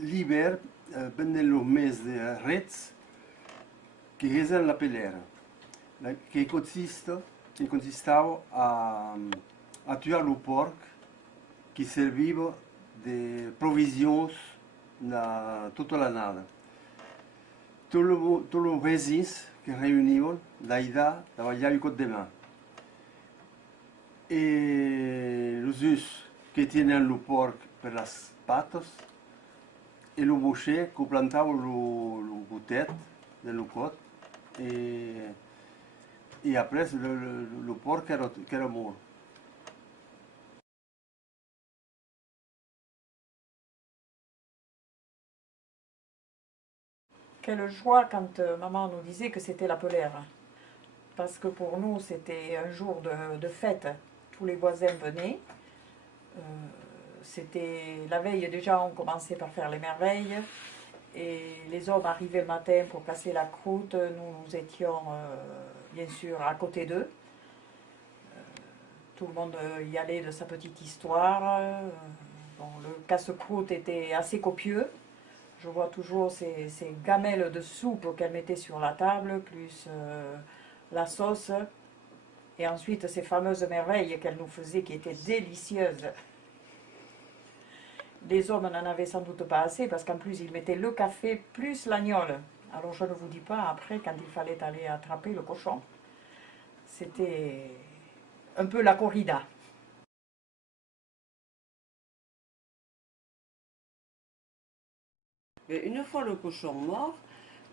l'hiver, pendant le mes de rets, qui faisait la pelera, qui consistava a tuer le porc qui serviva de provisions toute l'année. Tous les veïns que réuniven d'aïda treballaven cot de main. Et les us que tenaient le porc per les pattes, et le boucher que plantava le gotet de le cot, et après le porc qui era mort. Quelle joie quand maman nous disait que c'était la pelère. Parce que pour nous, c'était un jour de fête. Tous les voisins venaient. C'était la veille déjà, on commençait par faire les merveilles. Et les hommes arrivaient le matin pour casser la croûte. Nous étions bien sûr à côté d'eux. Tout le monde y allait de sa petite histoire. Bon, le casse-croûte était assez copieux. Je vois toujours ces gamelles de soupe qu'elle mettait sur la table, plus la sauce. Et ensuite ces fameuses merveilles qu'elle nous faisait qui étaient délicieuses. Les hommes n'en avaient sans doute pas assez parce qu'en plus ils mettaient le café plus l'agnole. Alors je ne vous dis pas après quand il fallait aller attraper le cochon. C'était un peu la corrida. Une fois le cochon mort,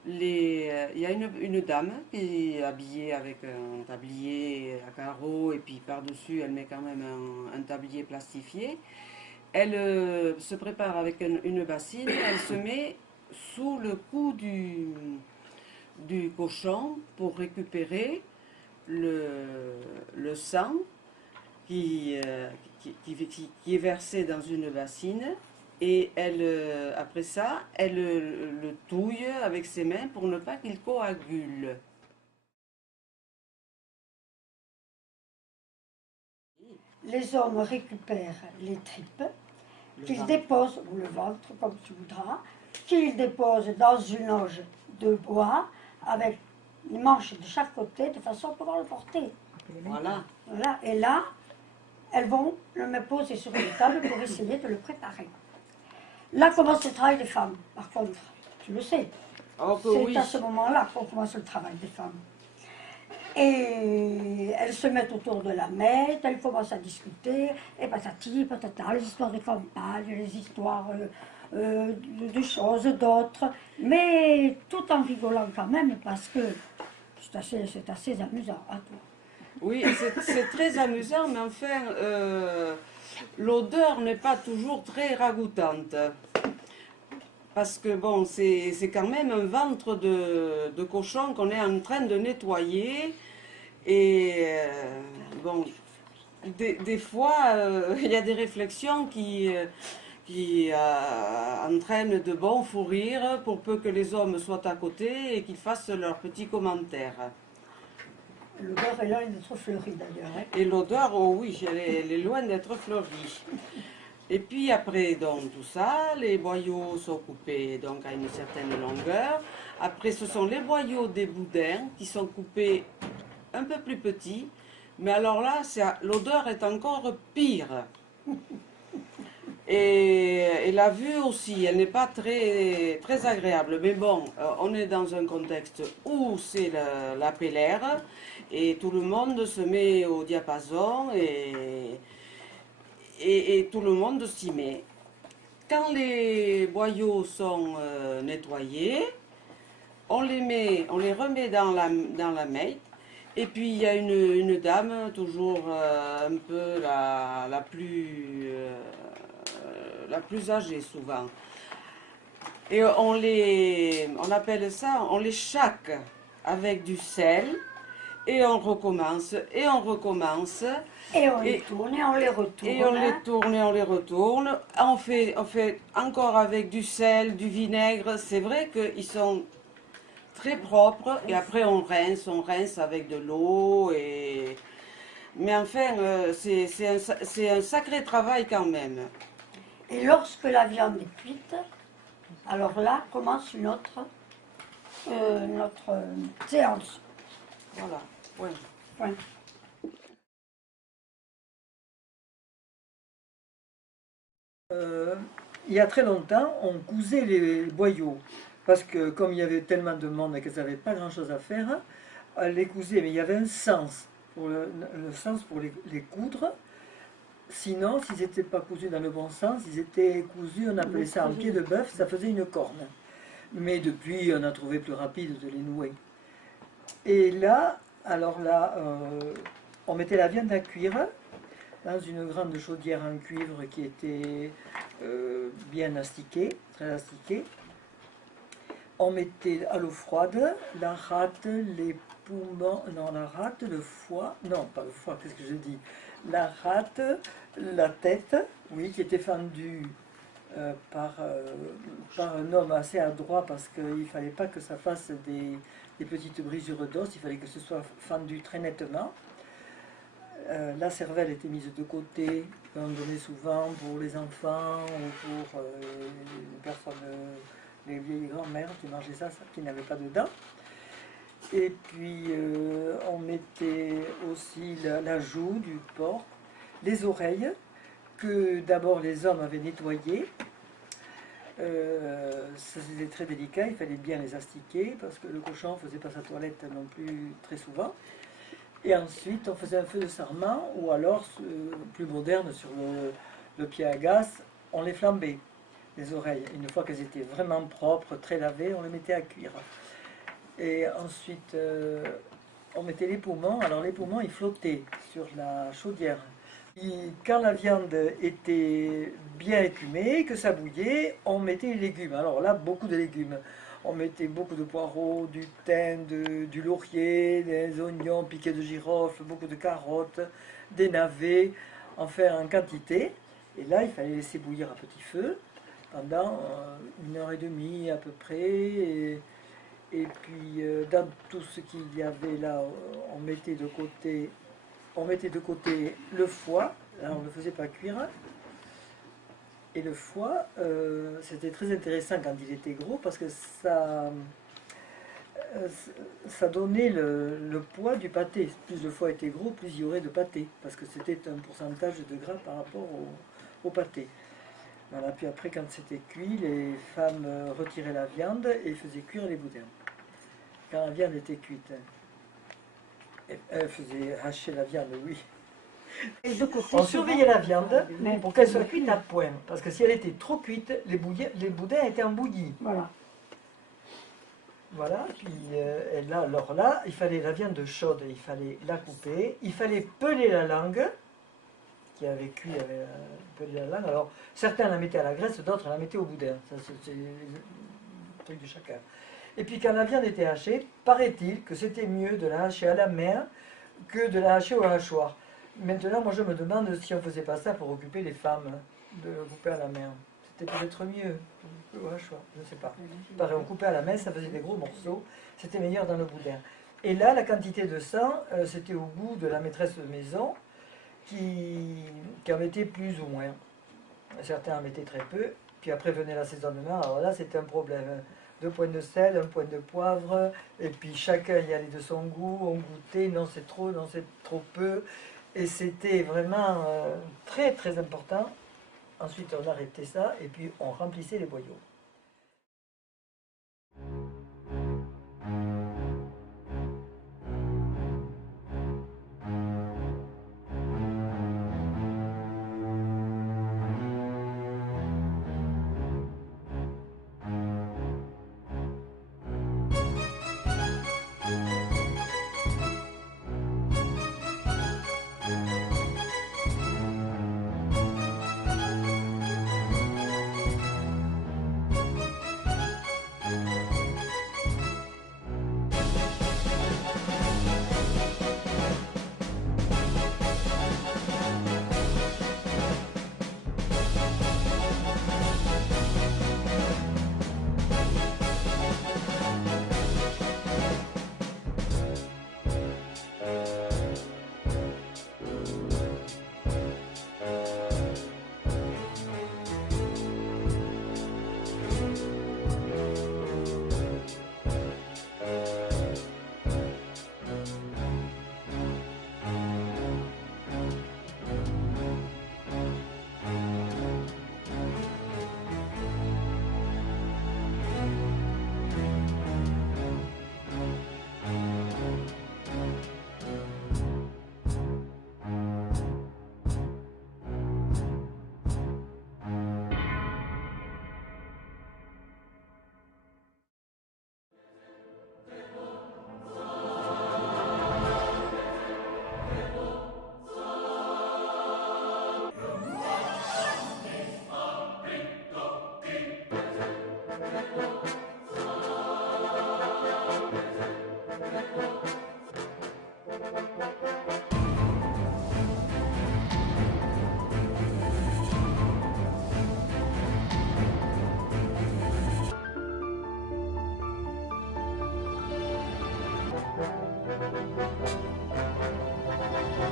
il y a une dame qui est habillée avec un tablier à carreaux et puis par-dessus elle met quand même un tablier plastifié. Elle se prépare avec une bassine, elle se met sous le cou du cochon pour récupérer le sang qui est versé dans une bassine. Et elle, après ça, elle le touille avec ses mains pour ne pas qu'il coagule. Les hommes récupèrent les tripes, qu'ils déposent, ou le ventre, comme tu voudras, qu'ils déposent dans une loge de bois avec les manches de chaque côté, de façon à pouvoir le porter. Voilà. Voilà. Et là, elles vont le poser sur une table pour essayer de le préparer. Là commence le travail des femmes, par contre, tu le sais. Oh, c'est oui. À ce moment-là qu'on commence le travail des femmes. Et elles se mettent autour de la maître, elles commencent à discuter, et patati, patata, les histoires de campagne, les histoires de choses, d'autres, mais tout en rigolant quand même, parce que c'est assez amusant à toi. Oui, c'est très amusant, mais enfin, l'odeur n'est pas toujours très ragoûtante. Parce que bon, c'est quand même un ventre de cochon qu'on est en train de nettoyer. Et bon, des fois, il y a des réflexions qui entraînent de bons fous rires pour peu que les hommes soient à côté et qu'ils fassent leurs petits commentaires. L'odeur est loin d'être fleurie d'ailleurs. Hein. Et l'odeur, oh oui, elle est loin d'être fleurie. Et puis après donc, tout ça, les boyaux sont coupés donc, à une certaine longueur. Après, ce sont les boyaux des boudins qui sont coupés un peu plus petits. Mais alors là, l'odeur est encore pire. Et la vue aussi, elle n'est pas très, très agréable. Mais bon, on est dans un contexte où c'est la pelère et tout le monde se met au diapason et tout le monde s'y met. Quand les boyaux sont nettoyés, on les remet dans la maite. Et puis il y a une dame, toujours un peu la plus âgée souvent. Et on appelle ça, on les chaque avec du sel. Et on recommence, et on recommence. Et on les tourne, et on les retourne. Et on les tourne, et on les retourne. On fait encore avec du sel, du vinaigre. C'est vrai qu'ils sont très propres. Et après on rince avec de l'eau. Mais enfin, c'est un sacré travail quand même. Et lorsque la viande est cuite, Alors là commence notre séance. Voilà, ouais. Ouais. Il y a très longtemps, on cousait les boyaux. Parce que comme il y avait tellement de monde et qu'elles n'avaient pas grand-chose à faire, elles les cousaient. Mais il y avait un sens, pour le sens pour les coudre. Sinon, s'ils n'étaient pas cousus dans le bon sens, ils étaient cousus, on appelait ça en pied de bœuf, ça faisait une corne. Mais depuis, on a trouvé plus rapide de les nouer. Et là, alors là, on mettait la viande à cuire dans une grande chaudière en cuivre qui était bien astiquée, très astiquée. On mettait à l'eau froide la rate, les poumons, non la rate, le foie, non pas le foie, qu'est-ce que je dis? La rate, la tête, oui, qui était fendue par un homme assez adroit parce qu'il ne fallait pas que ça fasse des petites brisures d'os, il fallait que ce soit fendu très nettement. La cervelle était mise de côté, on donnait souvent pour les enfants ou pour les personnes, les vieilles grand-mères qui mangeaient ça, qui n'avaient pas de dents. Et puis on mettait aussi la joue du porc, les oreilles, que d'abord les hommes avaient nettoyées. C'était très délicat, il fallait bien les astiquer parce que le cochon ne faisait pas sa toilette non plus très souvent. Et ensuite on faisait un feu de sarment ou alors, plus moderne, sur le pied à gaz, on les flambait, les oreilles. Une fois qu'elles étaient vraiment propres, très lavées, on les mettait à cuire. Et ensuite, on mettait les poumons. Alors les poumons, ils flottaient sur la chaudière. Et quand la viande était bien écumée, que ça bouillait, on mettait les légumes. Alors là, beaucoup de légumes. On mettait beaucoup de poireaux, du thym, du laurier, des oignons, piqués de girofle, beaucoup de carottes, des navets, enfin en quantité. Et là, il fallait laisser bouillir à petit feu pendant 1h30 à peu près. Et puis, dans tout ce qu'il y avait là, on mettait de côté le foie. Là, on ne le faisait pas cuire. Et le foie, c'était très intéressant quand il était gros parce que ça donnait le poids du pâté. Plus le foie était gros, plus il y aurait de pâté. Parce que c'était un pourcentage de gras par rapport au pâté. Voilà, puis après, quand c'était cuit, les femmes retiraient la viande et faisaient cuire les boudins. Quand la viande était cuite, elles faisaient hacher la viande, oui. On surveillait la viande pour qu'elle soit cuite à point. Parce que si elle était trop cuite, les boudins étaient embouillis. Voilà. Voilà, puis et là, alors là, il fallait la viande chaude, il fallait la couper, il fallait peler la langue, qui avait cuit, avait pelé la langue. Alors, certains la mettaient à la graisse, d'autres la mettaient au boudin. Ça, c'est le truc de chacun. Et puis, quand la viande était hachée, paraît-il que c'était mieux de la hacher à la main que de la hacher au hachoir. Maintenant, moi, je me demande si on ne faisait pas ça pour occuper les femmes, de couper à la main. C'était peut-être mieux au hachoir, je ne sais pas. Pareil, on coupait à la main, ça faisait des gros morceaux, c'était meilleur dans le boudin. Et là, la quantité de sang, c'était au goût de la maîtresse de maison, qui en mettait plus ou moins. Certains en mettaient très peu, puis après venait l'assaisonnement, alors là c'était un problème. 2 points de sel, 1 point de poivre, et puis chacun y allait de son goût, on goûtait, non c'est trop peu, et c'était vraiment très très important. Ensuite on arrêtait ça, et puis on remplissait les boyaux.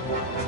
Merci.